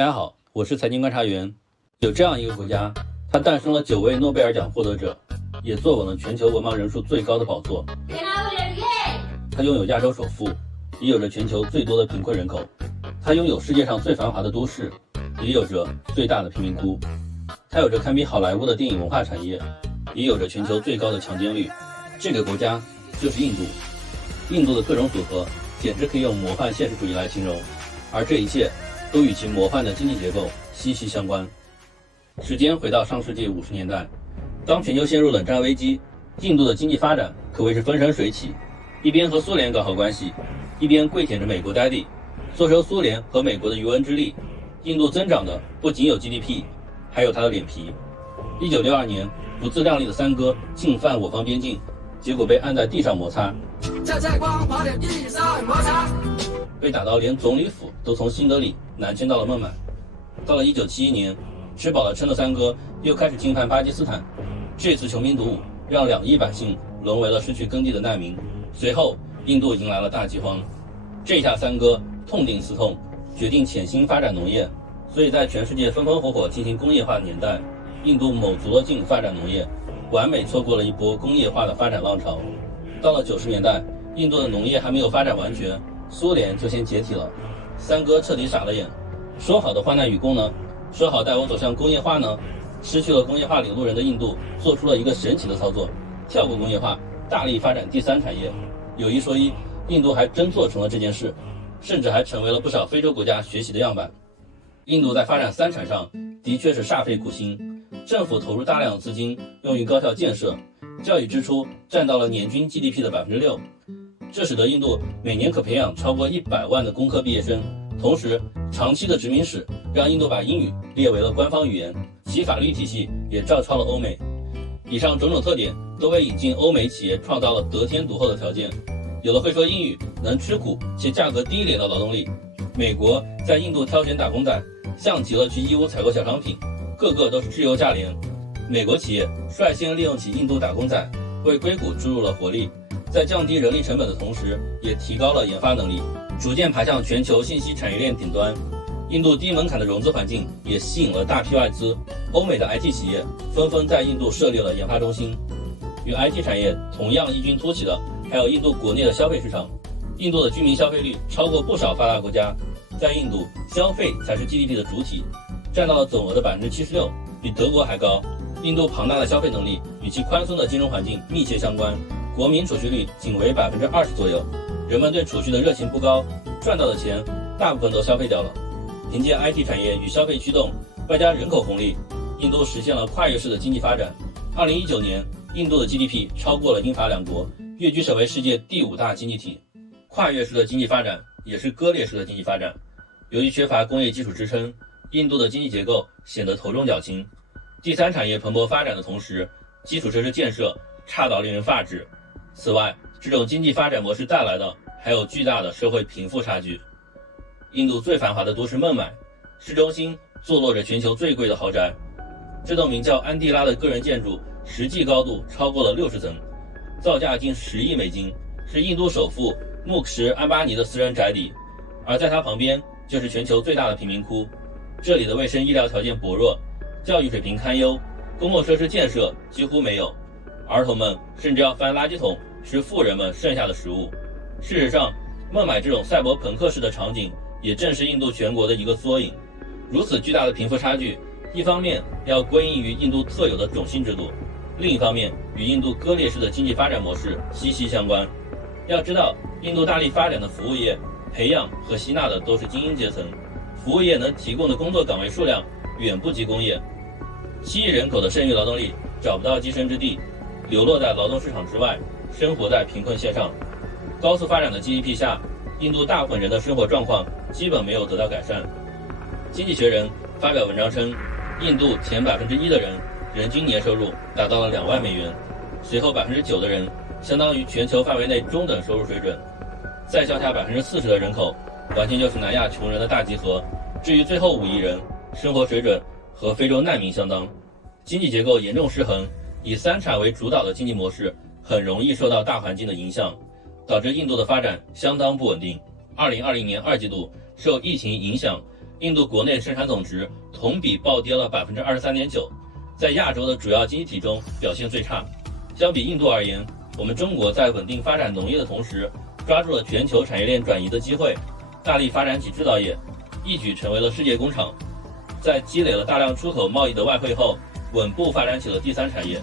大家好，我是财经观察员。有这样一个国家，它诞生了9位诺贝尔奖获得者，也坐稳了全球文盲人数最高的宝座。它拥有亚洲首富，也有着全球最多的贫困人口。它拥有世界上最繁华的都市，也有着最大的贫民窟。它有着堪比好莱坞的电影文化产业，也有着全球最高的强奸率。这个国家就是印度。印度的各种组合简直可以用魔幻现实主义来形容，而这一切都与其魔幻的经济结构息息相关。时间回到上世纪50年代，当全球陷入冷战危机，印度的经济发展可谓是风生水起，一边和苏联搞好关系，一边跪舔着美国 daddy， 坐收苏联和美国的渔翁之利。印度增长的不仅有 GDP， 还有它的脸皮。1962年，不自量力的三哥进犯我方边境，结果被按在地上摩擦，在光滑的地上摩擦，被打到连总理府都从新德里南迁到了孟买。到了1971年，吃饱了撑的三哥又开始进犯巴基斯坦，这次穷兵黩武让2亿百姓沦为了失去耕地的难民。随后，印度迎来了大饥荒，这下三哥痛定思痛，决定潜心发展农业。所以在全世界风风火火进行工业化的年代，印度卯足了劲发展农业，完美错过了一波工业化的发展浪潮。到了90年代，印度的农业还没有发展完全，苏联就先解体了。三哥彻底傻了眼，说好的患难与共呢？说好带我走向工业化呢？失去了工业化领路人的印度做出了一个神奇的操作，跳过工业化，大力发展第三产业。有一说一，印度还真做成了这件事，甚至还成为了不少非洲国家学习的样板。印度在发展三产上的确是煞费苦心，政府投入大量的资金用于高校建设，教育支出占到了年均 GDP 的 6%， 这使得印度每年可培养超过100万的工科毕业生。同时，长期的殖民史让印度把英语列为了官方语言，其法律体系也照抄了欧美。以上种种特点都为引进欧美企业创造了得天独厚的条件。有了会说英语、能吃苦且价格低廉的劳动力，美国在印度挑选打工仔，像极了去义乌采购小商品，个个都是质优价廉。美国企业率先利用起印度打工仔，为硅谷注入了活力，在降低人力成本的同时，也提高了研发能力，逐渐爬向全球信息产业链顶端。印度低门槛的融资环境也吸引了大批外资，欧美的 IT 企业纷纷在印度设立了研发中心。与 IT 产业同样异军突起的，还有印度国内的消费市场。印度的居民消费率超过不少发达国家，在印度，消费才是 GDP 的主体，占到了总额的 76%， 比德国还高。印度庞大的消费能力与其宽松的金融环境密切相关，国民储蓄率仅为 20% 左右，人们对储蓄的热情不高，赚到的钱大部分都消费掉了。凭借 IT 产业与消费驱动，外加人口红利，印度实现了跨越式的经济发展。2019年，印度的 GDP 超过了英法两国，跃居成为世界第5大经济体。跨越式的经济发展也是割裂式的经济发展。由于缺乏工业基础支撑，印度的经济结构显得头重脚轻。第三产业蓬勃发展的同时，基础设施建设差到令人发指。此外，这种经济发展模式带来的还有巨大的社会贫富差距。印度最繁华的都市孟买，市中心坐落着全球最贵的豪宅。这栋名叫安地拉的个人建筑实际高度超过了60层，造价近10亿美金，是印度首富穆克什安巴尼的私人宅邸。而在他旁边就是全球最大的贫民窟，这里的卫生医疗条件薄弱，教育水平堪忧，公共设施建设几乎没有，儿童们甚至要翻垃圾桶吃富人们剩下的食物。事实上，孟买这种赛博朋克式的场景也正是印度全国的一个缩影。如此巨大的贫富差距，一方面要归因于印度特有的种姓制度，另一方面与印度割裂式的经济发展模式息息相关。要知道，印度大力发展的服务业，培养和吸纳的都是精英阶层，服务业能提供的工作岗位数量远不及工业。7亿人口的剩余劳动力找不到栖身之地，流落在劳动市场之外，生活在贫困线上。高速发展的 GDP 下，印度大部分人的生活状况基本没有得到改善。经济学人发表文章称，印度前 1% 的人人均年收入达到了2万美元，随后 9% 的人相当于全球范围内中等收入水准，再向下 40% 的人口完全就是南亚穷人的大集合。至于最后5亿人，生活水准和非洲难民相当。经济结构严重失衡，以三产为主导的经济模式很容易受到大环境的影响，导致印度的发展相当不稳定。2020年2季度受疫情影响，印度国内生产总值同比暴跌了 23.9%， 在亚洲的主要经济体中表现最差。相比印度而言，我们中国在稳定发展农业的同时，抓住了全球产业链转移的机会，大力发展起制造业，一举成为了世界工厂。在积累了大量出口贸易的外汇后，稳步发展起了第三产业。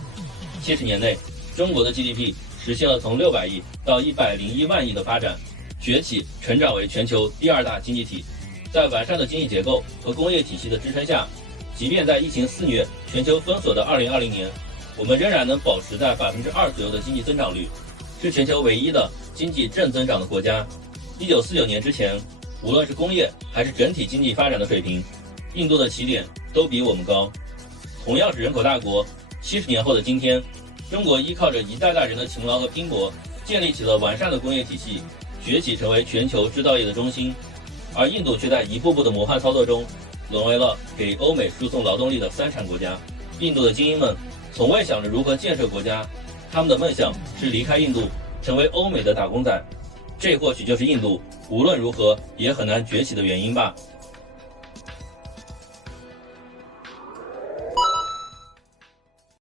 70年内，中国的 GDP 实现了从600亿到101万亿的发展，崛起成长为全球第2大经济体。在完善的经济结构和工业体系的支撑下，即便在疫情肆虐、全球封锁的2020年，我们仍然能保持在2%左右的经济增长率，是全球唯一的经济正增长的国家。1949年之前，无论是工业还是整体经济发展的水平，印度的起点都比我们高。同样是人口大国，70年后的今天，中国依靠着一代代人的勤劳和拼搏，建立起了完善的工业体系，崛起成为全球制造业的中心。而印度却在一步步的魔幻操作中，沦为了给欧美输送劳动力的三产国家。印度的精英们从未想着如何建设国家，他们的梦想是离开印度，成为欧美的打工仔。这或许就是印度无论如何也很难崛起的原因吧。